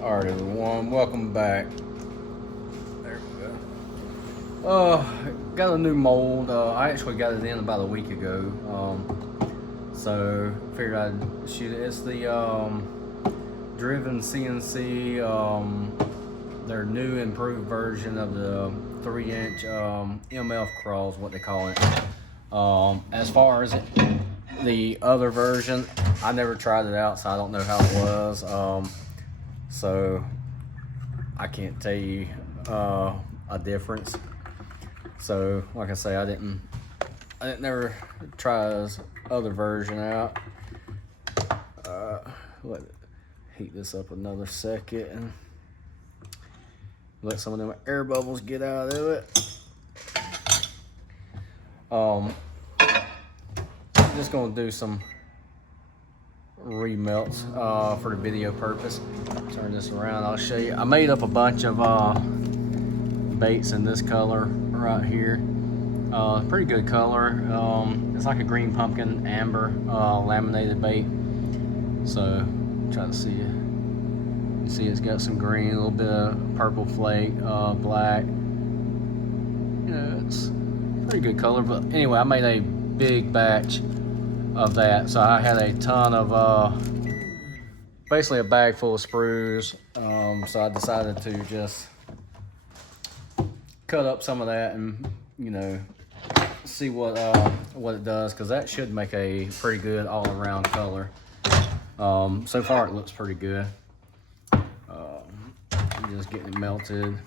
Alright, everyone, welcome back. There we go. Got a new mold. I actually got it in about a week ago. So figured I'd shoot it. It's the Driven CNC. Their new improved version of the 3-inch MF Craw is what they call it. As far as the other version, I never tried it out, so I don't know how it was. So I can't tell you a difference. So like I say, I didn't never try this other version out. Let it heat this up another second and let some of them air bubbles get out of it. I'm just gonna do some remelts for the video purpose. Turn this around, I'll show you. I made up a bunch of baits in this color right here. Pretty good color. It's like a green pumpkin amber laminated bait. So try to see it. You see it's got some green, a little bit of purple flake, black. You know, it's pretty good color. But anyway, I made a big batch of that, so I had a ton of basically a bag full of sprues. So I decided to just cut up some of that and see what it does, because that should make a pretty good all-around color. So far it looks pretty good. Just getting it melted.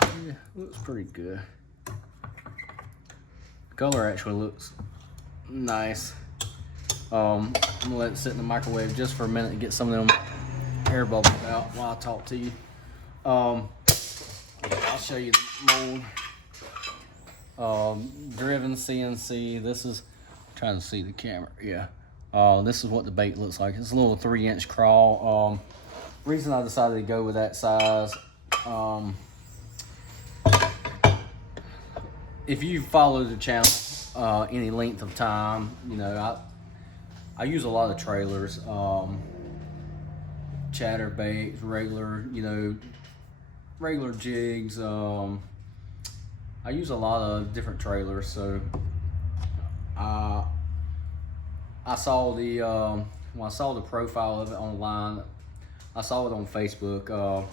Yeah, looks pretty good. Color actually looks nice. I'm gonna let it sit in the microwave just for a minute to get some of them air bubbles out while I talk to you. I'll show you the mold. Driven CNC. This is, trying to see the camera. Yeah. This is what the bait looks like. It's a little 3-inch crawl. Reason I decided to go with that size. If you follow the channel any length of time, you know I use a lot of trailers, chatter baits, regular jigs. I use a lot of different trailers. So I saw the when I saw the profile of it online, I saw it on Facebook. I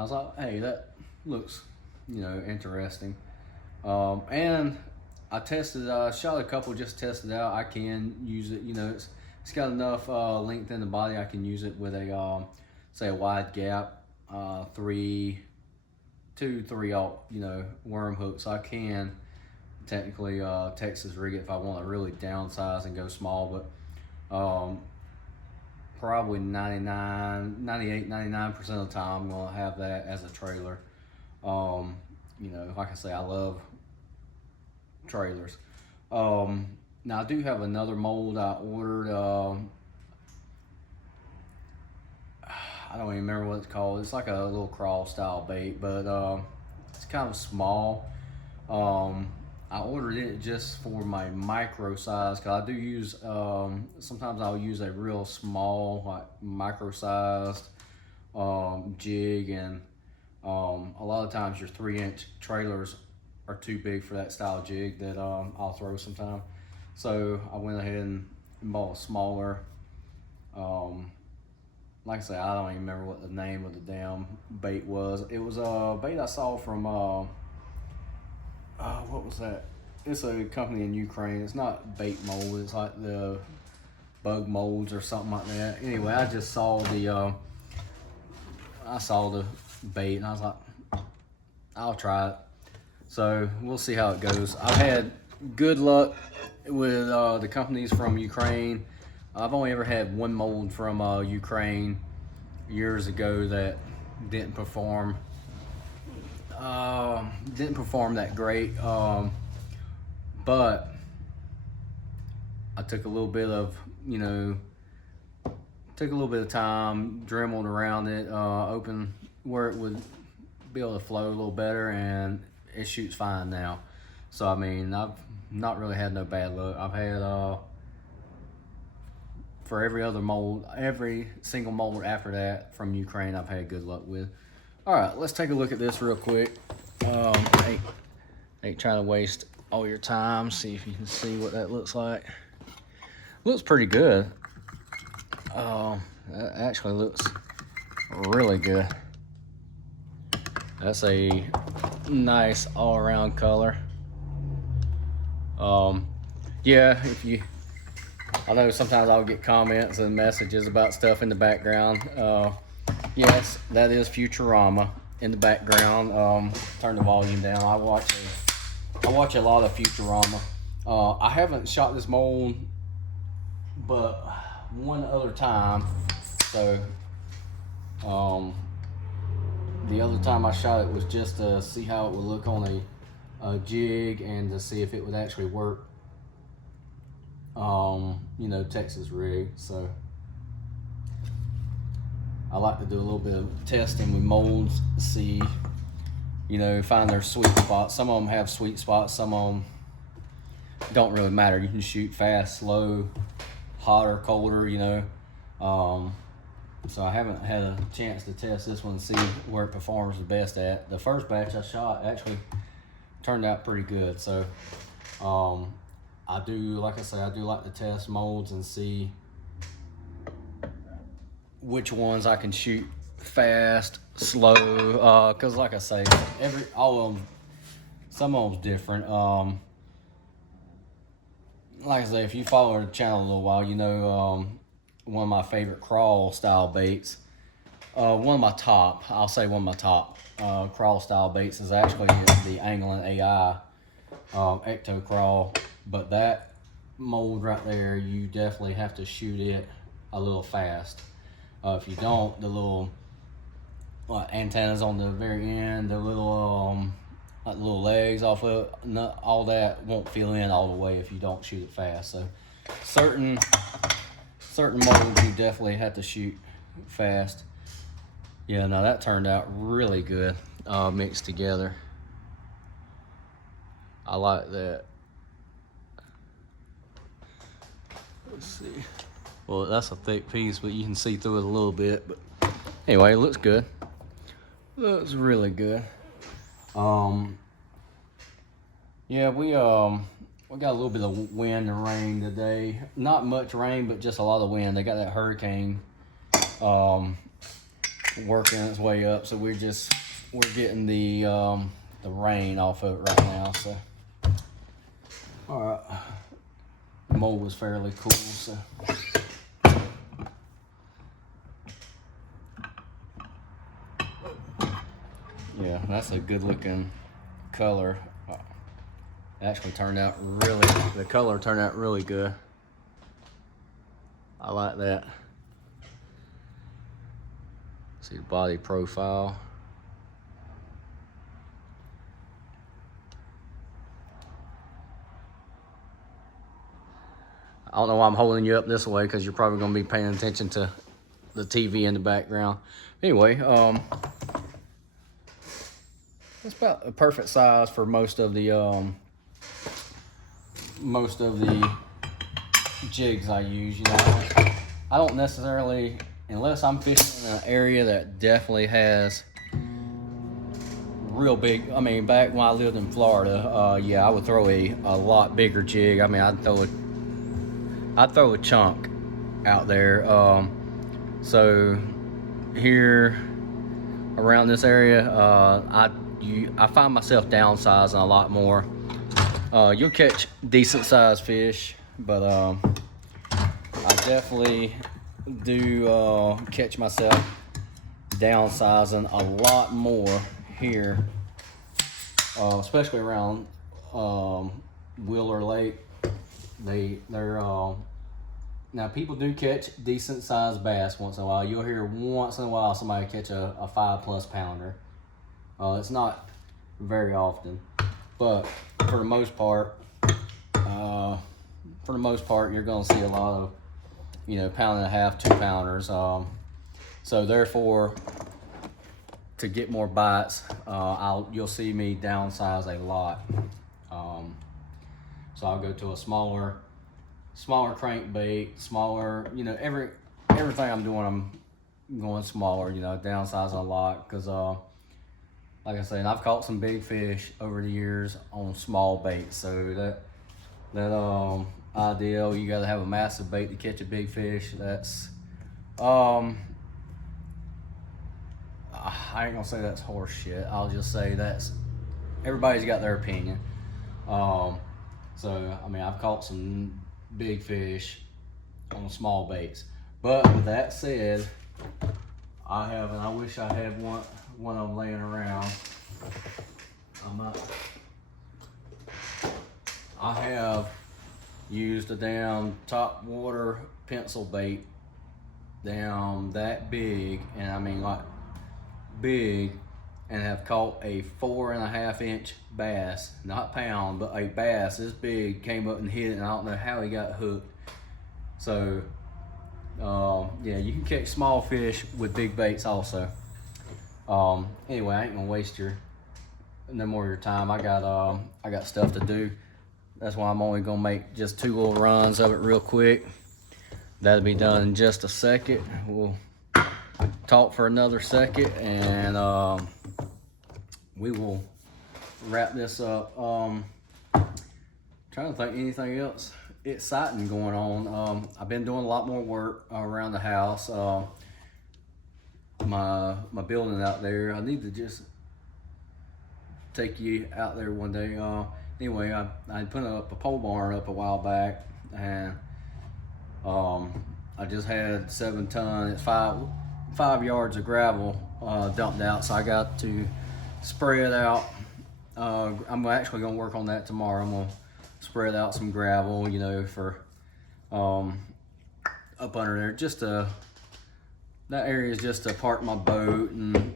was like, hey, that looks interesting. And I shot a couple, just tested out. I can use it, it's got enough length in the body. I can use it with a say a wide gap 2-3 aught worm hook. So I can technically Texas rig it if I want to really downsize and go small, but probably 99% of the time I'm gonna have that as a trailer. Like I say, I love trailers. Now I do have another mold I ordered. I don't even remember what it's called. It's like a little crawl style bait, but it's kind of small. I ordered it just for my micro size, because I do use sometimes I'll use a real small, like micro sized jig, and a lot of times your 3-inch trailers are too big for that style jig that I'll throw sometime. So I went ahead and bought a smaller, like I say, I don't even remember what the name of the damn bait was. It was a bait I saw from what was that? It's a company in Ukraine. It's not bait mold. It's like the bug molds or something like that. Anyway, I just saw the bait and I was like, I'll try it. So we'll see how it goes. I've had good luck with the companies from Ukraine. I've only ever had one mold from Ukraine years ago that didn't perform that great. But I took a little bit of time, dremeled around it, open where it would be able to flow a little better, and it shoots fine now. So I mean, I've not really had no bad luck. I've had for every other mold, every single mold after that from Ukraine, I've had good luck with. All right, let's take a look at this real quick. Ain't trying to waste all your time. See if you can see what that looks like. Looks pretty good. That actually looks really good. That's a nice all-around color. Yeah, I know sometimes I'll get comments and messages about stuff in the background. Yes, that is Futurama in the background. Turn the volume down. I watch a lot of Futurama. I haven't shot this mold but one other time. So the other time I shot it was just to see how it would look on a jig and to see if it would actually work. You know, Texas rig. So I like to do a little bit of testing with molds to see, you know, find their sweet spots. Some of them have sweet spots, some of them don't really matter. You can shoot fast, slow, hotter, colder, you know. So I haven't had a chance to test this one and see where it performs the best at. The first batch I shot actually turned out pretty good. So I do, like I say, I do like to test molds and see which ones I can shoot fast, slow, because like I say, all of them, some of them's different. Like I say, if you follow the channel a little while, you know one of my favorite Craw style baits. One of my top Craw style baits is actually the Angling AI Ecto Craw. But that mold right there, you definitely have to shoot it a little fast. If you don't, the little antennas on the very end, the little little legs off of it, all that won't fill in all the way if you don't shoot it fast. So certain molds you definitely have to shoot fast. Yeah, now that turned out really good, mixed together. I like that. Let's see. Well, that's a thick piece, but you can see through it a little bit. But anyway, it looks good. Looks really good. Yeah, we got a little bit of wind and rain today. Not much rain, but just a lot of wind. They got that hurricane working its way up, so we're getting the rain off of it right now. So, all right. The mold was fairly cool, so. Yeah, that's a good looking color. Actually the color turned out really good. I like that. See the body profile. I don't know why I'm holding you up this way, because you're probably going to be paying attention to the TV in the background. Anyway, it's about a perfect size for most of the jigs I use. You know, I don't necessarily, unless I'm fishing in an area that definitely has real big. I mean, back when I lived in Florida, yeah, I would throw a lot bigger jig. I mean, I'd throw a chunk out there. So here around this area, I find myself downsizing a lot more. You'll catch decent sized fish, but I definitely do catch myself downsizing a lot more here, especially around Wheeler Lake. They're now people do catch decent sized bass once in a while. You'll hear once in a while somebody catch a 5+ pounder. It's not very often, but for the most part, you're gonna see a lot of, you know, 1.5, 2 pounders. So therefore, to get more bites, you'll see me downsize a lot. So I'll go to a smaller smaller crankbait, smaller, you know, everything I'm doing, I'm going smaller, you know, downsizing a lot, because like I said, I've caught some big fish over the years on small baits. So that ideal, you got to have a massive bait to catch a big fish. That's I ain't gonna say that's horse shit. I'll just say that's, everybody's got their opinion. So I mean, I've caught some big fish on small baits. But with that said, I have, and I wish I had one of them laying around. I have used a damn top water pencil bait down that big, and I mean like big, and have caught a 4.5 inch bass, not pound, but a bass this big, came up and hit it, and I don't know how he got hooked. So yeah, you can catch small fish with big baits also. Anyway, I ain't gonna waste no more of your time. I got stuff to do. That's why I'm only gonna make just 2 little runs of it real quick. That'll be done in just a second. We'll talk for another second, and we will wrap this up. Trying to think anything else exciting going on. I've been doing a lot more work around the house. My building out there, I need to just take you out there one day. Anyway, I put up a pole barn up a while back, and I just had 7 ton, it's 5 yards of gravel dumped out, so I got to spray it out. I'm actually gonna work on that tomorrow. I'm gonna spread out some gravel, you know, for up under there, just to, that area is just to park my boat and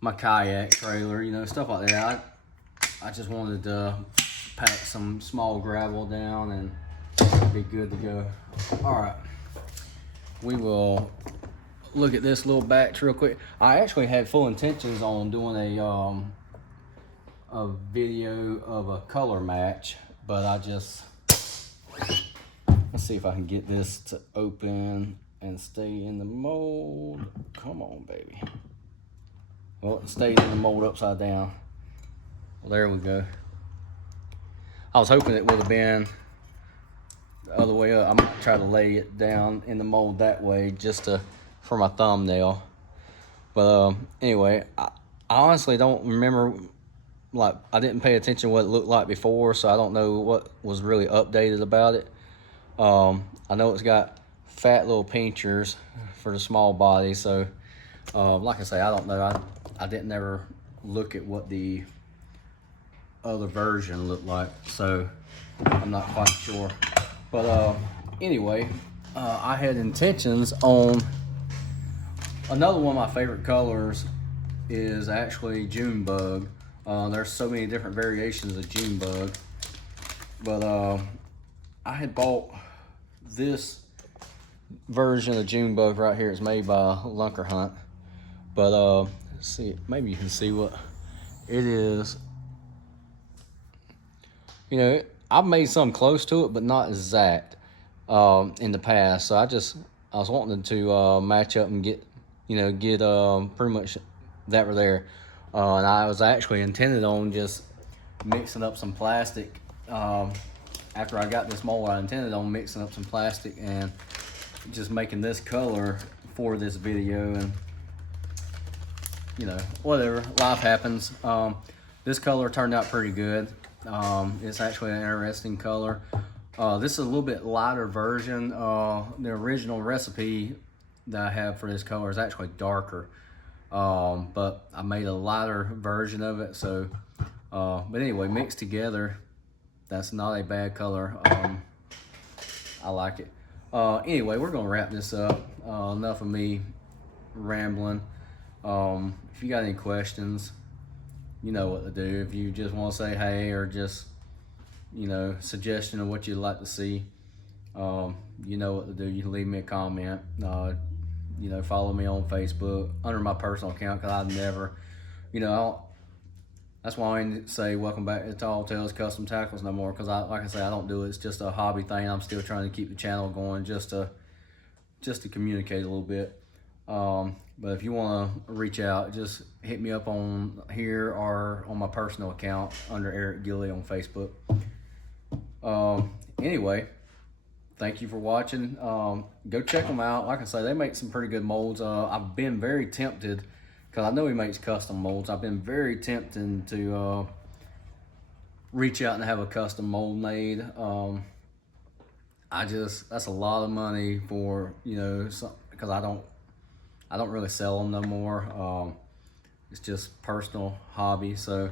my kayak trailer, you know, stuff like that. I just wanted to pack some small gravel down and be good to go. All right, we will look at this little batch real quick. I actually had full intentions on doing a video of a color match, but let's see if I can get this to open and stay in the mold. Come on, baby. Well, it stayed in the mold upside down. Well, there we go. I was hoping it would have been the other way up. I'm gonna try to lay it down in the mold that way, just for my thumbnail. But anyway, I honestly don't remember, like, I didn't pay attention to what it looked like before, so I don't know what was really updated about it. I know it's got fat little pinchers for the small body, so like I say, I don't know. I didn't ever look at what the other version looked like, so I'm not quite sure. But anyway, I had intentions on another one of my favorite colors is actually Junebug. There's so many different variations of Junebug, but I had bought this version of Junebug right here. It's made by Lunker Hunt, but let's see, maybe you can see what it is. You know, I've made something close to it, but not exact in the past. So I was wanting to match up and get pretty much that right there. And I was actually intended on just mixing up some plastic. After I got this mold, I intended on mixing up some plastic and just making this color for this video, and you know, whatever, life happens. This color turned out pretty good. It's actually an interesting color. This is a little bit lighter version. The original recipe that I have for this color is actually darker, but I made a lighter version of it. So but anyway, mixed together, that's not a bad color. I like it. Anyway, we're gonna wrap this up. Enough of me rambling. If you got any questions, you know what to do. If you just want to say hey, or just, you know, suggestion of what you'd like to see, you know what to do. You can leave me a comment. You know, follow me on Facebook under my personal account, because I never, you know, that's why I didn't say welcome back to Tall Tales Custom Tackles no more, because like I say, I don't do it. It's just a hobby thing. I'm still trying to keep the channel going just to communicate a little bit. But if you want to reach out, just hit me up on here or on my personal account under Eric Gilly on Facebook. Anyway, thank you for watching. Go check them out. Like I say, they make some pretty good molds. I've been very tempted, because I know he makes custom molds. I've been very tempted to reach out and have a custom mold made. That's a lot of money for, because I don't really sell them no more. It's just personal hobby, so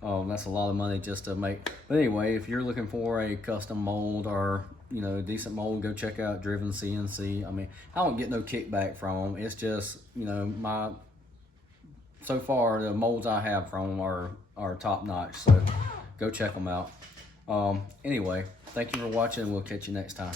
that's a lot of money just to make. But anyway, if you're looking for a custom mold or decent mold, go check out Driven CNC. I mean, I don't get no kickback from them. It's just so far the molds I have from them are top notch. So go check them out. Anyway, thank you for watching. We'll catch you next time.